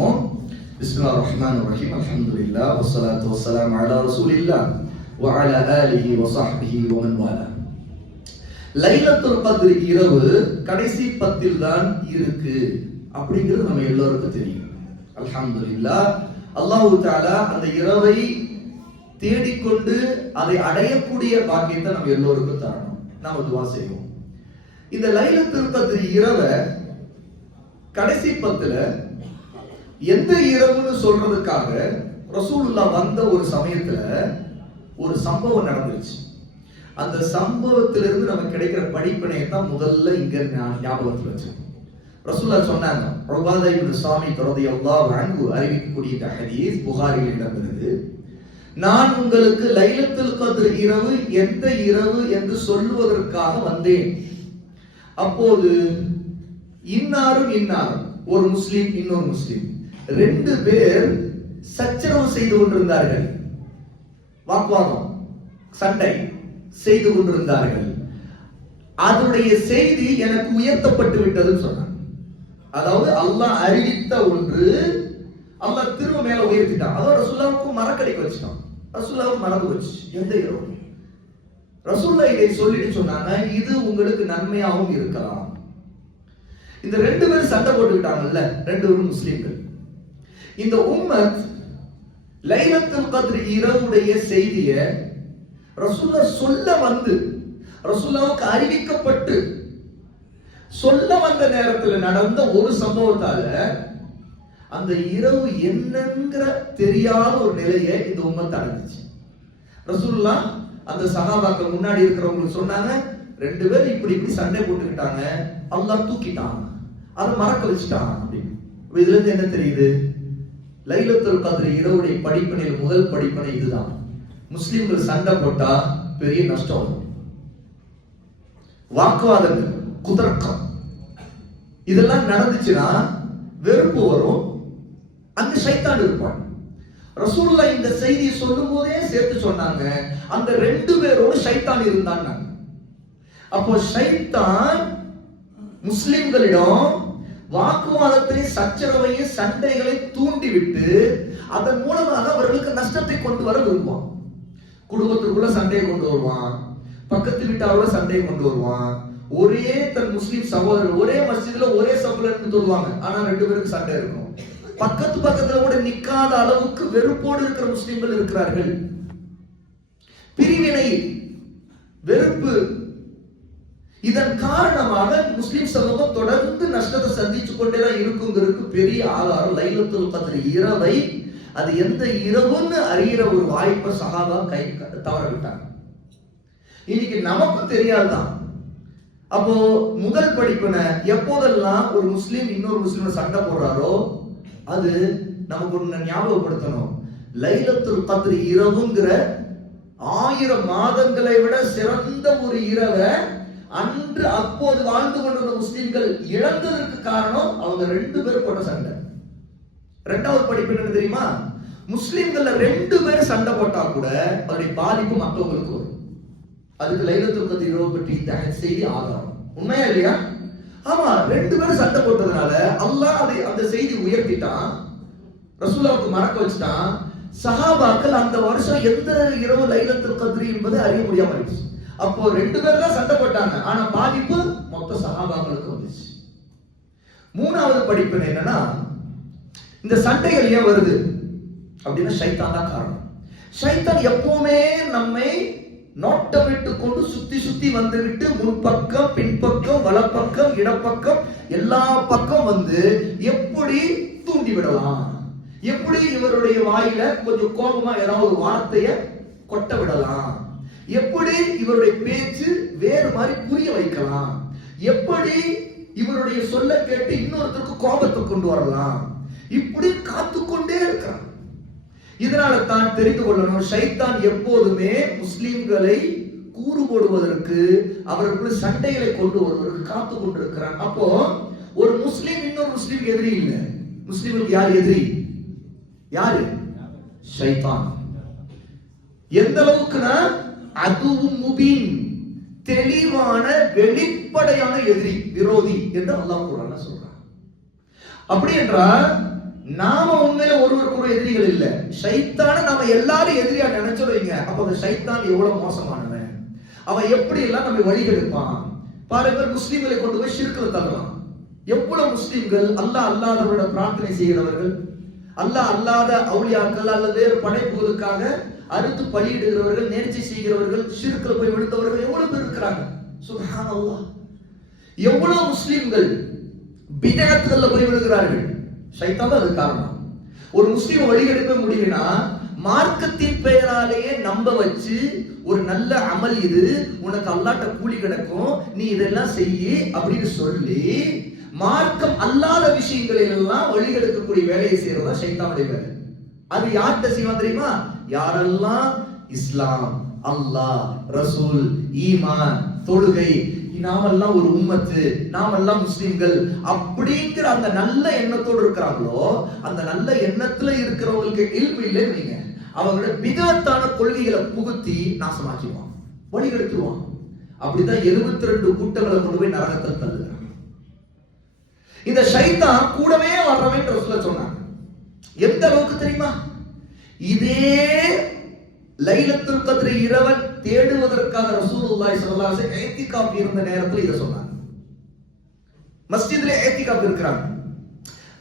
ஆரம்பிச்சிருவோம் பிஸ்மில்லா ரஹ்மான் ரஹீம் அல்ஹம்துலில்லா வஸ்ஸலாத்து வஸ்ஸலாம் அலா ரசூலில்லா வஅலா ஆலிஹி வஸஹ்பிஹி வமன் வாலா. லைலத்துல் கத்ர் இரவு கடைசி பத்தில் தான் இருக்கு. அப்படிங்கிறது நம்ம எல்லோருக்கும் தெரியும். அல்ஹம்துலில்லா அல்லாஹு தாலா அந்த இரவை தேடிக்கொண்டு அதை அடையக்கூடிய பாக்கியத்தை நம்ம எல்லோருக்கும் தரணும். நாம துவா செய்வோம். இந்த லைலத்துல் கத்ர் இரவை கடைசி பத்துல எந்த இரவுன்னு சொல்றதுக்காக ரசூலுல்லா வந்த ஒரு சமயத்துல ஒரு சம்பவம் நடந்துருச்சு. அந்த சம்பவத்திலிருந்து நமக்கு கிடைக்கிற படிப்பினையை தான் முதல்ல இங்க ஞாபகத்தில் ஞாபகத்துல ரசூல்லா சொன்னாங்க உபாதா இப்னு சாமி தொடர்ந்து அல்லாஹ் வழங்கு அறிவிக்கக்கூடிய இந்த ஹதீஸ் புகாரில் இடம்பெறுது. நான் உங்களுக்கு லைலத்தில் கத்ர் இரவு எந்த இரவு என்று சொல்லுவதற்காக வந்தேன். அப்போது இன்னாரும் இன்னாரும் ஒரு முஸ்லீம் இன்னொரு முஸ்லீம். ரெண்டு பேர் சச்சரவு செய்து கொண்டிருந்தார்கள். வாக்குவாதம் சண்டை செய்து கொண்டிருந்தார்கள். அதனுடைய செய்தி எனக்கு உயர்த்தப்பட்டு விட்டதுன்னு சொன்னாங்க. அதாவது அல்லாஹ் அறிவித்த ஒன்று அல்லாஹ் திரும்ப மேல உயர்த்திட்டான். அதோட ரசூல்லாவுக்கும் மரக்கடைக்கு வச்சுட்டான். ரசுல்லாவும் மறந்து வச்சு எந்த இரவு ரசூல்லா இதை சொல்லிட்டு சொன்னாங்க இது உங்களுக்கு நன்மையாகவும் இருக்கலாம். இந்த ரெண்டு பேரும் சண்டை போட்டுக்கிட்டாங்கல்ல ரெண்டு பேரும் முஸ்லீம்கள். இந்த உம்மத் லைலத்தில் கதிர் இரவுடைய செய்திய ரசுல்லா சொல்ல வந்து ரசுல்லாவுக்கு அறிவிக்கப்பட்டு சொல்ல வந்த நேரத்தில் நடந்த ஒரு சம்பவத்தால அந்த இரவு என்னங்கிற தெரியாத ஒரு நிலையை இந்த உம்மத் அடைஞ்சிச்சு. ரசூல்லா அந்த சகாபாக்கள் முன்னாடி இருக்கிறவங்களுக்கு சொன்னாங்க ரெண்டு பேரும் இப்படி இப்படி சண்டை போட்டுக்கிட்டாங்க அல்லாஹ் தூக்கிட்டான் அதை மறக்க வச்சுட்டான் அப்படின்னு. இதுல இருந்து என்ன தெரியுது? லைலத்துல் கத்ர் இரவுடைய படிப்பனையில் முதல் படிப்பனை இதுதான். முஸ்லிம்கள் சண்டை போட்டா பெரிய நஷ்டம் வரும். வாக்குவாதங்கள் குதர்க்கம். இதெல்லாம் நடந்துச்சுன்னா வெறுப்பு வரும். அங்க சைத்தான் இருப்பான். ரசூல்லா இந்த செய்தியை சொல்லும் போதே சேர்த்து சொன்னாங்க. அந்த ரெண்டு பேரோடு சைத்தான் இருந்தாங்க அப்போ சைத்தான் முஸ்லிம்களிடம் வாக்குவாதத்தையும் சச்சரவையும் சண்டைகளை தூண்டிவிட்டு அதன் மூலமாக அவர்களுக்கு நஷ்டத்தை கொண்டு வர விரும்புவான். குடும்பத்துக்குள்ள சண்டையை கொண்டு வருவான். பக்கத்து வீட்டாரோட சண்டையை கொண்டு வருவான். ஒரே தன் முஸ்லீம் சகோதரர் ஒரே மஸ்ஜித்ல ஒரே சகோதரன் சொல்லுவாங்க. ஆனா ரெண்டு பேருக்கு சண்டை இருக்கும். பக்கத்து பக்கத்துல கூட நிக்காத அளவுக்கு வெறுப்போடு இருக்கிற முஸ்லீம்கள் இருக்கிறார்கள். பிரிவினை வெறுப்பு இதன் காரணமாக முஸ்லிம் சமூகம் தொடர்ந்து நஷ்டத்தை சந்திச்சு கொண்டே தான் இருக்குங்கிறதுக்கு பெரிய ஆதாரம் லைலத்துல் கத்ர். இரவை அது எந்த இரவுன்னு அறிகிற ஒரு வாய்ப்பை சகாபா கை தவற விட்டாங்க. இன்னைக்கு நமக்கும் தெரியாதுதான். அப்போ முதல் படிப்பினை எப்போதெல்லாம் ஒரு முஸ்லீம் இன்னொரு முஸ்லீம் சண்டை போடுறாரோ அது நமக்கு ஒன்று ஞாபகப்படுத்தணும். லைலத்துல் பத்திர இரவுங்கிற ஆயிரம் மாதங்களை விட சிறந்த ஒரு இரவை அன்று அப்போது வாழ்ந்து கொண்டிருந்த முஸ்லீம்கள் இழந்ததற்கு காரணம் அவங்க ரெண்டு பேரும் போட்ட சண்டை. ரெண்டாவது படிப்பு என்ன தெரியுமா? முஸ்லீம்கள்ல ரெண்டு பேர் சண்டை போட்டா கூட அதனுடைய பாதிப்பு மற்றவங்களுக்கு வரும். அதுக்கு லைலத்துல் கத்ர் இரவு பற்றி செய்தி ஆதாரம். உண்மையா இல்லையா? ஆமா ரெண்டு பேரும் சண்டை போட்டதுனால அல்லாஹ் அதை அந்த செய்தி உயர்த்திட்டான். ரசூலாவுக்கு மறக்க வச்சுட்டான். சஹாபாக்கள் அந்த வருஷம் எந்த இரவு லைலத்துல் கத்ரி என்பதை அறிய முடியாம இருந்துச்சு அப்போ ரெண்டு பேர் தான் சண்டை போட்டாங்க. ஆனா பாதிப்பு மொத்த சஹாபாக்களுக்கு வந்துச்சு. மூணாவது படிப்பு என்னன்னா இந்த சண்டைகள் ஏன் வருது? அப்படின்னா சைத்தான் தான் காரணம். சைத்தான் எப்பவுமே நம்மை நோட்டமிட்டு கொண்டு சுத்தி சுத்தி வந்துவிட்டு முன்பக்கம் பின்பக்கம் வலப்பக்கம் இடப்பக்கம் எல்லா பக்கம் வந்து எப்படி தூண்டி விடலாம்? எப்படி இவருடைய வாயில கொஞ்சம் கோபமா ஏதாவது ஒரு வார்த்தைய கொட்ட விடலாம்? எப்படி இவருடைய பேச்சு வேறு மாதிரி புரிய வைக்கலாம்? எப்படி இவருடைய சொல்ல கேட்டு இன்னொருத்தருக்கு கோபத்தை கொண்டு வரலாம்? இப்படி காத்துக்கொண்டே இருக்கிறான். இதனால தான் தெரிந்து கொள்ளணும் சைத்தான் எப்போதுமே முஸ்லிம்களை கூறு போடுவதற்கு அவர்களுக்குள்ள சண்டைகளை கொண்டு வருவதற்கு காத்து கொண்டிருக்கிறான். அப்போ ஒரு முஸ்லீம் இன்னொரு முஸ்லீம் எதிரி இல்லை. முஸ்லீமுக்கு யார் எதிரி? யாரு? சைத்தான் எந்த அளவுக்குன்னா அதுவும் முபின். தெளிவான வெளிப்படையான எதிரி விரோதி என்று அல்லாஹ் குரான்ல சொல்றான். அப்படி என்றால் நாம உண்மையில ஒருவருக்கு ஒரு எதிரிகள் இல்ல. சைத்தான நாம எல்லாரும் எதிரியா நினைச்சிடுவீங்க அப்ப அந்த ஷைத்தான் எவ்வளவு மோசமானவன். அவன் எப்படி எல்லாம் நம்ம வழிகெடுப்பான்? பாருங்க முஸ்லீம்களை கொண்டு போய் ஷிர்கில் தள்ளலாம் எவ்வளவு முஸ்லீம்கள் அல்லாஹ் அல்லாதவரோட பிரார்த்தனை செய்கிறவர்கள்? அல்லாஹ் அல்லாத அவுளியாக்கள் அல்லது படைப்புகளுக்காக அறுத்து பலியிடுகிறவர்கள் நேர்ச்சி செய்கிறவர்கள் ஷிர்கில் போய் விழுந்தவர்கள் எவ்வளவு பேர் இருக்கிறாங்க? சுப்ஹானல்லாஹ். எவ்வளவு முஸ்லிம்கள் பிதகத்துல போய் விழுகிறார்கள்? சைத்தான் அது காரணம். ஒரு முஸ்லீம் வழிகெடுக்க முடியும்னா மார்க்கத்தின் பெயராலேயே நம்ப வச்சு ஒரு நல்ல அமல் இது உனக்கு அல்லாட்ட கூலி கிடக்கும் நீ இதெல்லாம் செய்யி அப்படின்னு சொல்லி மார்க்கம் அல்லாத விஷயங்களை எல்லாம் வழிகெடுக்கக்கூடிய வேலையை செய்யறதா சைத்தானுடைய வேலை. அது யார்கிட்ட செய்வோம் தெரியுமா? யாரெல்லாம்? இஸ்லாம் அல்லாஹ் ரசூல் ஈமான் தொழுகை நாமெல்லாம் ஒரு உம்மத்து நாமெல்லாம் முஸ்லிம்கள் அப்படிங்கிற அந்த நல்ல எண்ணத்தோடு இருக்கிறாங்களோ அந்த நல்ல எண்ணத்துல இருக்கிறவங்களுக்கு இல்மு இல்லைன்னு வைங்க. அவங்களோட மிகத்தான கொள்கைகளை புகுத்தி நாசமாக்கிடுவான். வழிகெடுத்துருவான் அப்படிதான் எழுபத்தி ரெண்டு கூட்டங்களை கொண்டு போய் நரகத்தில் தள்ளுகிறான். இந்த சைத்தான் கூடவே வர்றவன் சொல்ல சொன்னாங்க. எந்த அளவுக்கு தெரியுமா? இதே லைலத்துல் கத்ரி இரவன் தேடுவதற்காக ரசூலுல்லாஹி ஸல்லல்லாஹு அலைஹி வஸல்லம் இருந்த நேரத்தில் இத சொன்னாங்க. மஸ்ஜித்ல ஏத்திகாப் இருக்கிறாங்க.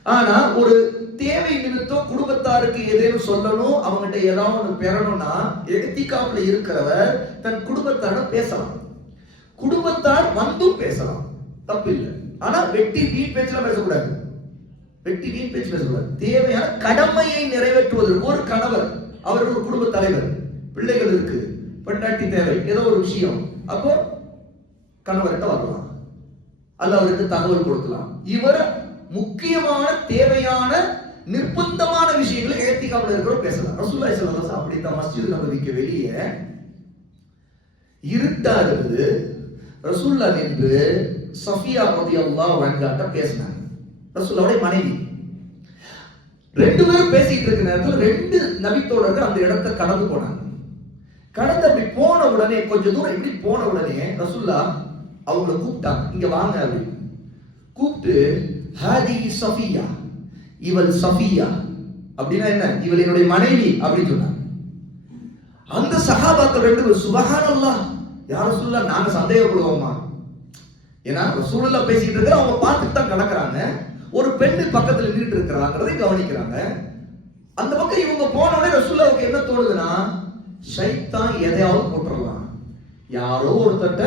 ஆனா ஒரு தேவை நிமித்தம் குடும்பத்தாருக்கு ஏதேனும் சொல்லணும் அவங்ககிட்ட ஏதாவது ஒன்று பெறணும்னா எத்திகாஃப்ல இருக்கிறவர் தன் குடும்பத்தார பேசலாம். குடும்பத்தார் வந்தும் பேசலாம். தப்பு இல்லை. ஆனா வெட்டி வீண் பேச்சுல பேசக்கூடாது. வெட்டி வீண் பேச்சு பேசக்கூடாது தேவையான கடமையை நிறைவேற்றுவதற்கு ஒரு கணவர் அவர் ஒரு குடும்ப தலைவர். பிள்ளைகள் இருக்கு பெண்டாட்டி தேவை ஏதோ ஒரு விஷயம். அப்போ கணவர்கிட்ட வரலாம் அல்ல அவருக்கு தகவல் கொடுக்கலாம். இவர் முக்கியமான தேவையான நிர்பந்தமான விஷயங்களை ஏத்திக்காமல் இருக்கிறோம் பேசலாம். ரசூல்லாய் சொல்லலாம் அப்படித்தான் மஸ்ஜித் நபதிக்கு வெளியே இருட்டா இருந்து ரசூல்லா நின்று சஃபியா மதி அல்லா வழங்காட்ட பேசினாங்க. ரசூல்லாவுடைய மனைவி. ரெண்டு பேரும் பேசிட்டு இருக்க நேரத்தில் ரெண்டு நபித்தோழர்கள் அந்த இடத்தை கடந்து போனாங்க. கடந்து அப்படி போன உடனே கொஞ்ச தூரம் இப்படி போன உடனே ரசுல்லா அவங்கள கூப்பிட்டாங்க. இங்க வாங்க அப்படின்னு. கூப்பிட்டு ஹாதி சஃபியா இவள் சஃபியா. அப்படின்னா என்ன? இவள் என்னுடைய மனைவி அப்படின்னு சொன்னாங்க. அந்த சகாபாக்கள் ரெண்டு பேரும் சுபகானல்லா யாரும் யார சொல்ல நாங்க சந்தேகப்படுவோமா ஏன்னா சூழலா பேசிட்டு இருக்கிற அவங்க பார்த்துட்டு தான் கிடக்குறாங்க. ஒரு பெண்ணு பக்கத்துல நின்றுட்டு இருக்கிறாங்கிறதை கவனிக்கிறாங்க. அந்த பக்கம் இவங்க போன உடனே ரசூல்லாவுக்கு என்ன தோணுதுன்னா சைத்தான் எதையாவது போட்டுடலாம் யாரோ ஒருத்தட்ட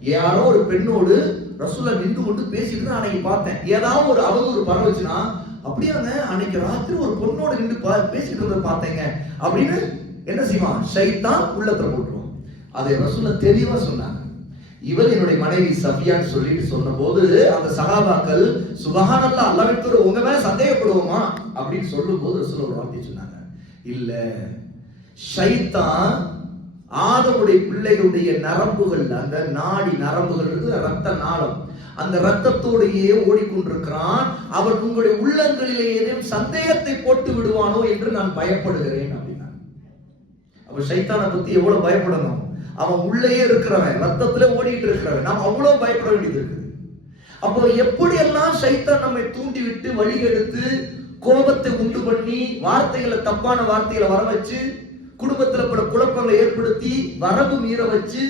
யாரோ ஒரு பெண்ணோடு ரசூலா நின்று கொண்டு பேசிட்டு தான் அன்னைக்கு பார்த்தேன். ஏதாவது ஒரு அவதூறு பரவச்சுன்னா அப்படியாங்க அன்னைக்கு ராத்திரி ஒரு பொண்ணோட நின்று பேசிட்டு இருந்த பார்த்தேங்க. அப்படின்னு என்ன செய்வான்? ஷைத்தான் உள்ளத்துல போட்டுருவான். அதை ரசூலா தெளிவா சொன்னாங்க. இவள் என்னுடைய மனைவி சஃபியான்னு சொல்லிட்டு சொன்னபோது அந்த சகாபாக்கள் சுபஹானல்லா அல்லாவிற்கு உங்க மேல சந்தேகப்படுவோமா? அப்படின்னு சொல்லும் போது ரசூல் ஒரு வார்த்தை சொன்னாங்க. இல்ல ஷைத்தான் ஆதமுடைய பிள்ளைகளுடைய நரம்புகள் அந்த நாடி நரம்புகள் இருக்குது ரத்த நாளம். அந்த ரத்தத்தோடையே ஓடிக்கொண்டிருக்கிறான். அவர் உங்களுடைய உள்ளங்களிலே ஏதேனும் சந்தேகத்தை போட்டு விடுவானோ என்று நான் பயப்படுகிறேன் அப்படின்னா அப்ப சைத்தானை பத்தி எவ்வளவு பயப்படணும்? அவன் உள்ளேயே இருக்கிறவன் ரத்தத்துல ஓடிட்டு இருக்கிறவன். நாம் அவ்வளவு பயப்பட வேண்டியது இருக்குது. அப்போ எப்படியெல்லாம் சைத்தான் நம்மை தூண்டி விட்டு வழிகெடுத்து கோபத்தை உண்டு பண்ணி வார்த்தைகளை தப்பான வார்த்தைகளை வர வச்சு குடும்பத்துல பல குழப்பங்களை ஏற்படுத்தி வரவு மீற வச்சு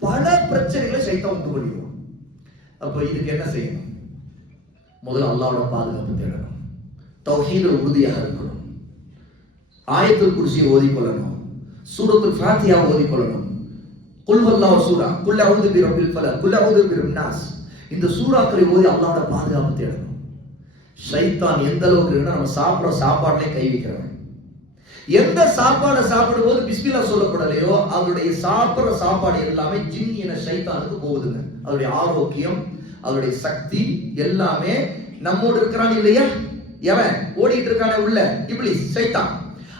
பல பிரச்சனைகளை சைத்தான் உண்டு பண்ணிடுவான். அப்ப இதுக்கு என்ன செய்யணும்? முதல்ல அல்லாவோட பாதுகாப்பு தேடணும். தௌஹீத உறுதியாக இருக்கணும். ஆயத்தில் குடிசியை ஓதிக்கொள்ளணும். சூரத்துல் ஃபாத்தியா ஓதிக்கொள்ளணும். குல்வல்லாஹ் சூரா குல் அவுது பி ரப்பில் ஃபலக் குல் அவுது பி ரப்பின் இந்த சூறாக்களை ஓதி அல்லாவோட பாதுகாப்பு தேடணும். சைத்தான் எந்த அளவுக்கு இருக்குன்னா நம்ம சாப்பிட்ற சாப்பாட்டிலே கை வைக்கிறவன். எந்த சாப்பாடை சாப்பிடும் போது பிஸ்மில்லா சொல்லப்படலையோ அவருடைய சாப்பிட்ற சாப்பாடு எல்லாமே ஜின் என சைத்தானுக்கு போகுதுங்க. அதனுடைய ஆரோக்கியம் அதனுடைய சக்தி எல்லாமே நம்மோடு இருக்கிறான் இல்லையா? எவன்? ஓடிட்டு இருக்கானே உள்ள. இப்படி சைத்தான்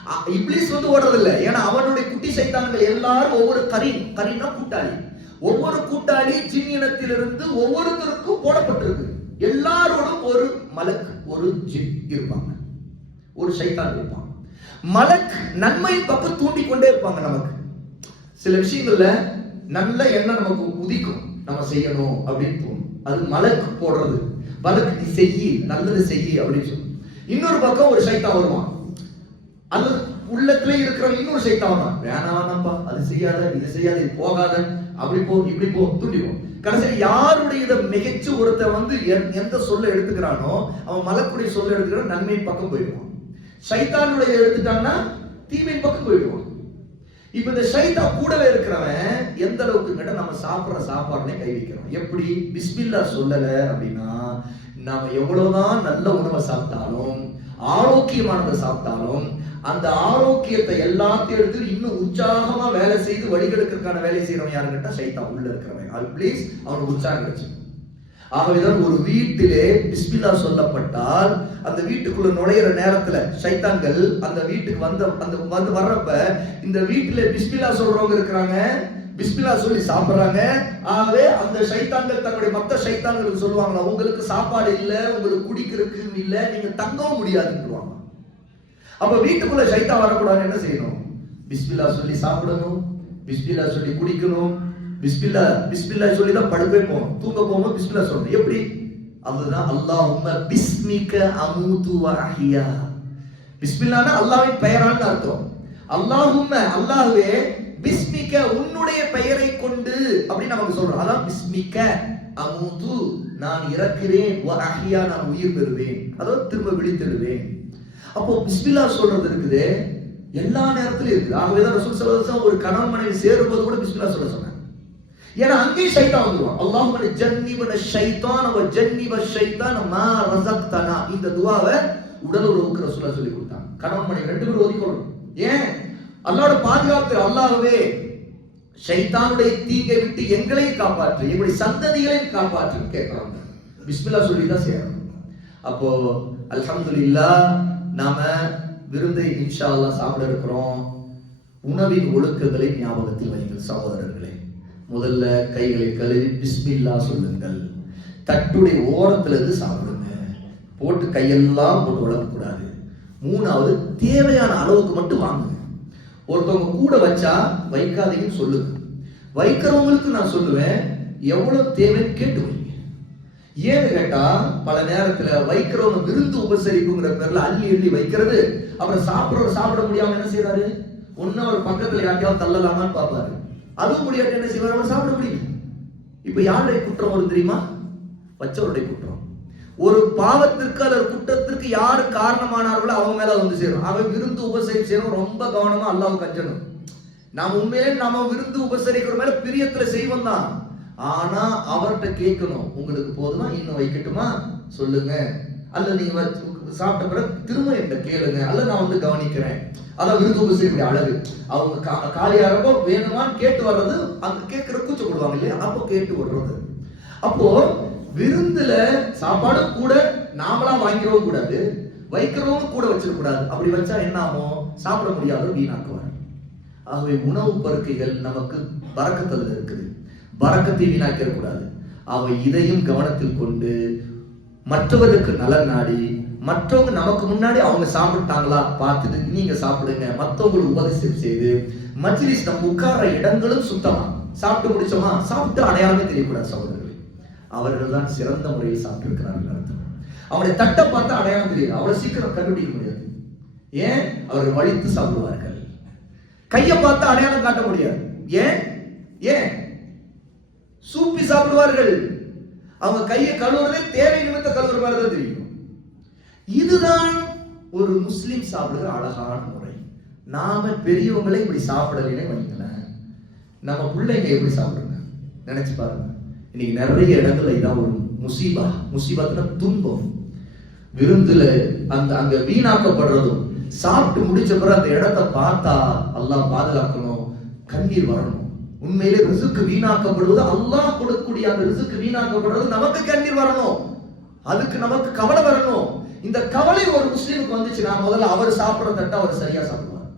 இப்ளிஸ் வந்து ஓடுறதில்ல. ஏன்னா அவனுடைய குட்டி சைத்தான்கள் எல்லாரும் ஒவ்வொரு கரீன் கரீனா கூட்டாளி. ஒவ்வொரு கூட்டாளி ஜின் இனத்திலிருந்து ஒவ்வொருத்தருக்கும் போடப்பட்டிருக்கு. எல்லாரோடும் ஒரு மலக் ஒரு ஜின் இருப்பாங்க. ஒரு சைத்தான் இருப்பான். மலக் நன்மை பக்கம் தூண்டி கொண்டே இருப்பாங்க நமக்கு. சில விஷயங்கள்ல நல்ல எண்ணம் நமக்கு உதிக்கும். நம்ம செய்யணும் அப்படின்னு தோணும். அது மலக்கு போடுறது. மலக்கு நீ செய்யி நல்லது செய்யி அப்படின்னு சொல்லி இன்னொரு பக்கம் ஒரு சைத்தான் வருவான். அல்லது உள்ளத்துல இருக்கிற இன்னொரு சைத்தான் வேணாம் வேணாம்ப்பா அது செய்யாத இது செய்யாத இது போகாத. அப்படி போ இப்படி போ துண்டிவோம். கடைசியில் யாருடைய இதை மிகச்சு ஒருத்தன் வந்து எந்த சொல்ல எடுத்துக்கிறானோ அவன் மலக்குடைய சொல்ல எடுத்துக்கிறான் நன்மையின் பக்கம் போயிடுவான். சைத்தானுடைய எடுத்துட்டான்னா தீமையின் பக்கம் போயிடுவான். இப்ப இந்த ஷைத்தா கூடவே இருக்கிறவன் எந்த அளவுக்கு கிட்ட நம்ம சாப்பிட்ற சாப்பாடுல கை வைக்கிறோம். எப்படி? பிஸ்மில்லா சொல்லல அப்படின்னா நாம எவ்வளவுதான் நல்ல உணவை சாப்பிட்டாலும் ஆரோக்கியமானதை சாப்பிட்டாலும் அந்த ஆரோக்கியத்தை எல்லாத்தையும் எடுத்து இன்னும் உற்சாகமா வேலை செய்து வழிகெடுக்கிறதுக்கான வேலை செய்யறவன் யாருன்னு கேட்டா சைத்தான். உள்ள இருக்கிறவன். அது ப்ளீஸ் அவனுக்கு உற்சாகம் கிடைச்சு. ஆகவேதான் ஒரு வீட்டிலே பிஸ்மில்லா சொல்லப்பட்டால் அந்த வீட்டுக்குள்ள நுழையிற நேரத்துல சைத்தான்கள் அந்த வீட்டுக்கு வந்த அந்த வந்து வர்றப்ப இந்த வீட்டுல பிஸ்மில்லா சொல்றவங்க இருக்கிறாங்க. பிஸ்மில்லா சொல்லி சாப்பிடுறாங்க. ஆகவே அந்த சைத்தான்கள் தங்களுடைய மத்த சைத்தான்களுக்கு சொல்லுவாங்களா உங்களுக்கு சாப்பாடு இல்லை உங்களுக்கு குடிக்கிறதுக்கு இல்லை நீங்க தங்கவும் முடியாதுன்னுவாங்க. அப்ப வீட்டுக்குள்ள சைத்தான் வரக்கூடாது என்ன செய்யணும்? பிஸ்மில்லா சொல்லி சாப்பிடணும் பிஸ்மில்லா சொல்லி குடிக்கணும் பிஸ்மில்லா பிஸ்மில்லா சொல்லி தான் படுப்பே போகணும். தூங்க போகணும் பிஸ்மில்லா சொல்லணும். எப்படி? அதுதான் அல்லாஹும்ம பிஸ்மிக அமுது வ அஹ்யா. பிஸ்மில்லானா அல்லாஹ்வின் பெயரான்னு அர்த்தம். அல்லாஹும்ம அல்லாஹ்வே பிஸ்மிக உன்னுடைய பெயரை கொண்டு அப்படின்னு நமக்கு சொல்றோம். அதான் பிஸ்மிக அமுது. நான் இறக்கிறேன் வ நான் உயிர் பெறுவேன். அதாவது திரும்ப விழித்தெழுவேன் அப்போ பிஸ்மில்லா சொல்றது இருக்குது. எல்லா நேரத்திலும் இருக்குது. ஆகவே தான் ரசூல் ஸல்லல்லாஹு ஒரு கணவன் மனைவி சேரும்போது கூட பிஸ்மில்லா சொல்ல சொன்னாங்க. ஏன்னா அங்கேயும் சைத்தான் வந்துருவான். அல்லாஹ் ஜன்னிபன ஷைத்தான் வ ஜன்னிப ஷைத்தான் மா ரஸக்தனா. இந்த துவாவை உடல் உறவுக்கு ரசூலா சொல்லி கொடுத்தாங்க கணவன் மனைவி ரெண்டு பேரும் ஒதுக்கணும் ஏன்? அல்லாஹ்வோட பாதுகாப்பு அல்லாகவே சைத்தானுடைய தீங்கை விட்டு எங்களையும் காப்பாற்று எங்களுடைய சந்ததிகளையும் காப்பாற்று கேட்கறாங்க. பிஸ்மில்லா சொல்லி தான் செய்யணும் அப்போ அல்ஹம்துலில்லாஹ் நாம விருந்தை இன்ஷா அல்லா சாப்பிட இருக்கிறோம். உணவின் ஒழுக்கங்களை ஞாபகத்தில் வைங்கள் சகோதரர்களே. முதல்ல கைகளை கழுவி பிஸ்மில்லா சொல்லுங்கள். தட்டுடைய ஓரத்துல இருந்து சாப்பிடுங்க. போட்டு கையெல்லாம் போட்டு வளர்க்கக்கூடாது மூணாவது தேவையான அளவுக்கு மட்டும் வாங்குங்க. ஒருத்தவங்க கூட வச்சா வைக்காதீங்கன்னு சொல்லுங்க. வைக்கிறவங்களுக்கு நான் சொல்லுவேன் எவ்வளவு தேவைன்னு கேட்டு ஏன்னு கேட்டா பல நேரத்துல வைக்கிறவங்க விருந்து உபசரிப்புங்கிற பேர்ல அள்ளி அள்ளி வைக்கிறது. அப்புறம் சாப்பிட்றவர் சாப்பிட முடியாம என்ன செய்யறாரு ஒன்னும் அவர் பக்கத்துல யாருக்காவது தள்ளலாமான்னு பார்ப்பாரு. அதுவும் முடியாட்டி என்ன செய்வார்? அவர் சாப்பிட முடியும் இப்ப யாருடைய குற்றம் வரும் தெரியுமா? வச்சவருடைய குற்றம். ஒரு பாவத்திற்கு அல்லது குற்றத்திற்கு யார் காரணமானார்களோ அவங்க மேல வந்து சேரும். அவன் விருந்து உபசரிப்பு செய்யணும். ரொம்ப கவனமா அல்லாஹ் கஞ்சணும். நாம் உண்மையிலே நாம விருந்து உபசரிக்கிற மேல பிரியத்துல செய்வோம் தான் ஆனா அவர்கிட்ட கேட்கணும் உங்களுக்கு போதுமா? இன்னும் வைக்கட்டுமா? சொல்லுங்க. அல்ல நீங்க வச்சு- சாப்பிட்ட பிறகு திரும்ப என்கிட்ட கேளுங்க. அல்ல நான் வந்து கவனிக்கிறேன். அதான் விருது உபசரிப்புடைய அழகு. அவங்க கா- காலியாகிறப்போ வேணுமான்னு கேட்டு வர்றது அந்த கேட்கிற கூச்சப்படுவாங்க இல்லையா? அப்போ கேட்டு விடுறது அப்போ விருந்துல சாப்பாடு கூட நாமளா வாங்கிறவும் கூடாது வைக்கிறவங்க கூட வச்சிட கூடாது. அப்படி வச்சா என்ன ஆகும்? சாப்பிட முடியாத வீணாக்குவார். ஆகவே உணவு பருக்கைகள் நமக்கு பறக்கத்தில் இருக்குது. பறக்கத்தை வீணாக்கிடக்கூடாது. அவன் இதையும் கவனத்தில் கொண்டு மற்றவருக்கு நலன் நாடி மற்றவங்க நமக்கு முன்னாடி அவங்க சாப்பிட்டாங்களா பார்த்துட்டு நீங்க சாப்பிடுங்க. மற்றவங்களுக்கு உபதேசம் செய்து மஜ்லிஸ் நம்ம உட்கார்ற இடங்களும் சுத்தமா. சாப்பிட்டு முடிச்சோமா? சாப்பிட்டு அடையாளமே தெரியக்கூடாது சகோதரர்களே. அவர்கள் தான் சிறந்த முறையில் சாப்பிட்டிருக்கிறார்கள் அர்த்தம். அவளை தட்டை பார்த்தா அடையாளம் தெரியாது. அவ்வளவு சீக்கிரம் கண்டுபிடிக்க முடியாது. ஏன்? அவர்கள் வலித்து சாப்பிடுவார்கள். கையை பார்த்தா அடையாளம் காட்ட முடியாது. ஏன்? ஏன்? சூப்பி சாப்பிடுவார்கள். அவங்க கையை கழுவுறதே தேவை நிமித்த கழுவுற மாதிரி தான் தெரியும். இதுதான் ஒரு முஸ்லீம் சாப்பிடுற அழகான முறை. நாம பெரியவங்களே இப்படி சாப்பிடலைன்னு வைங்களேன். நம்ம பிள்ளைங்க எப்படி சாப்பிடுங்க? நினைச்சு பாருங்க. இன்னைக்கு நிறைய இடங்கள்ல இதான் ஒரு முசீபா முசீபத்துல துன்பம். விருந்துல அந்த அங்க வீணாக்கப்படுறதும் சாப்பிட்டு முடிச்ச பிறகு அந்த இடத்த பார்த்தா எல்லாம் பாதுகாக்கணும் கண்ணீர் வரணும். உண்மையிலே ரிசுக்கு வீணாக்கப்படுவது அல்லாஹ் கொடுக்கக்கூடிய அந்த ரிசுக்கு வீணாக்கப்படுறது நமக்கு கண்ணீர் வரணும். அதுக்கு நமக்கு கவலை வரணும். இந்த கவலை ஒரு முஸ்லீமுக்கு வந்துச்சுன்னா முதல்ல அவர் சாப்பிட்ற தட்டை அவர் சரியா சாப்பிடுவார்.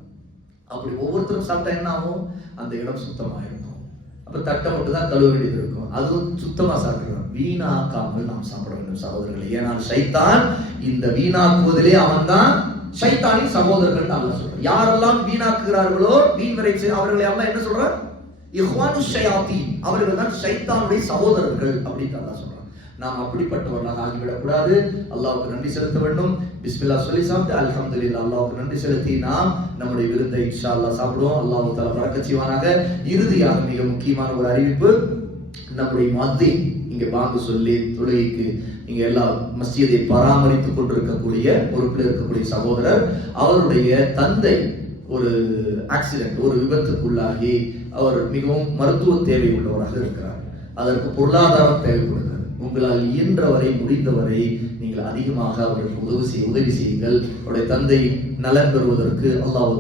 அப்படி ஒவ்வொருத்தரும் சாப்பிட்டா என்ன ஆகும்? அந்த இடம் சுத்தமா இருக்கும் அப்ப தட்டை மட்டும் தான் கழுவ வேண்டியது இருக்கும். அதுவும் சுத்தமா சாப்பிடுறோம் வீணாக்காமல் நாம் சாப்பிட வேண்டும் சகோதரர்கள். ஏனால் சைத்தான் இந்த வீணாக்குவதிலே அவன் தான் சைத்தானின் சகோதரர்கள் அல்ல சொல்றான். யாரெல்லாம் வீணாக்குகிறார்களோ வீண் விரை அவர்களை எல்லாம் என்ன சொல்றான்? இஹ்வானு ஷயாத்தி அவர்கள் தான் ஷைத்தானுடைய சகோதரர்கள் அப்படின்னு அல்லாஹ் சொல்றான். நாம் அப்படிப்பட்டவர்களாக ஆகிவிடக்கூடாது. அல்லாவுக்கு நன்றி செலுத்த வேண்டும். பிஸ்மில்லா சொல்லி சாப்பிட்டு அலமது இல்லா அல்லாவுக்கு நன்றி செலுத்தி நாம் நம்முடைய விருந்தை இன்ஷா அல்லாஹ் சாப்பிடுவோம். அல்லாஹு தலா பரக்கத் செய்வானாக. இறுதியாக மிக முக்கியமான ஒரு அறிவிப்பு நம்முடைய மத்தி இங்கே பாங்கு சொல்லி தொழுகைக்கு இங்க எல்லா மஸ்ஜிதை பராமரித்துக் கொண்டிருக்கக்கூடிய பொறுப்பில் இருக்கக்கூடிய சகோதரர் அவருடைய தந்தை ஒரு ஆக்சிடென்ட் ஒரு விபத்துக்குள்ளாகி அவர் மிகவும் மருத்துவ தேவை உள்ளவராக இருக்கிறார். அதற்கு பொருளாதாரம் தேவைப்படுகிறது. உங்களால் இயன்றவரை முடிந்தவரை நீங்கள் அதிகமாக அவருக்கு உதவி செய்ய உதவி செய்யுங்கள். அவருடைய தந்தை நலன் பெறுவதற்கு அல்லாஹ்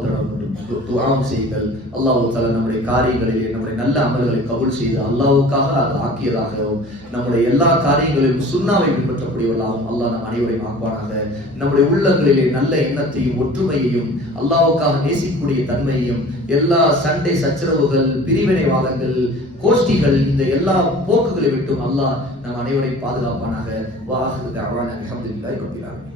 துவாம் செய்தல். அல்லாஹு அல்லாஹ் நம்முடைய காரியங்களிலே நம்முடைய நல்ல அமல்களை கபூல் செய்து அல்லாவுக்காக அது ஆக்கியதாகவும் நம்முடைய எல்லா காரியங்களிலும் சுண்ணாவை பின்பற்றக்கூடியவர்களாகவும் அல்லாஹ் நம் அனைவரையும் ஆக்குவானாக. நம்முடைய உள்ளங்களிலே நல்ல எண்ணத்தையும் ஒற்றுமையையும் அல்லாவுக்காக நேசிக்கக்கூடிய தன்மையையும் எல்லா சண்டை சச்சரவுகள் பிரிவினைவாதங்கள் கோஷ்டிகள் இந்த எல்லா போக்குகளை விட்டும் அல்லாஹ் நம் அனைவரையும் பாதுகாப்பானாக. வாஹிரு தஅவானா ரப்பில் ஆலமீன்.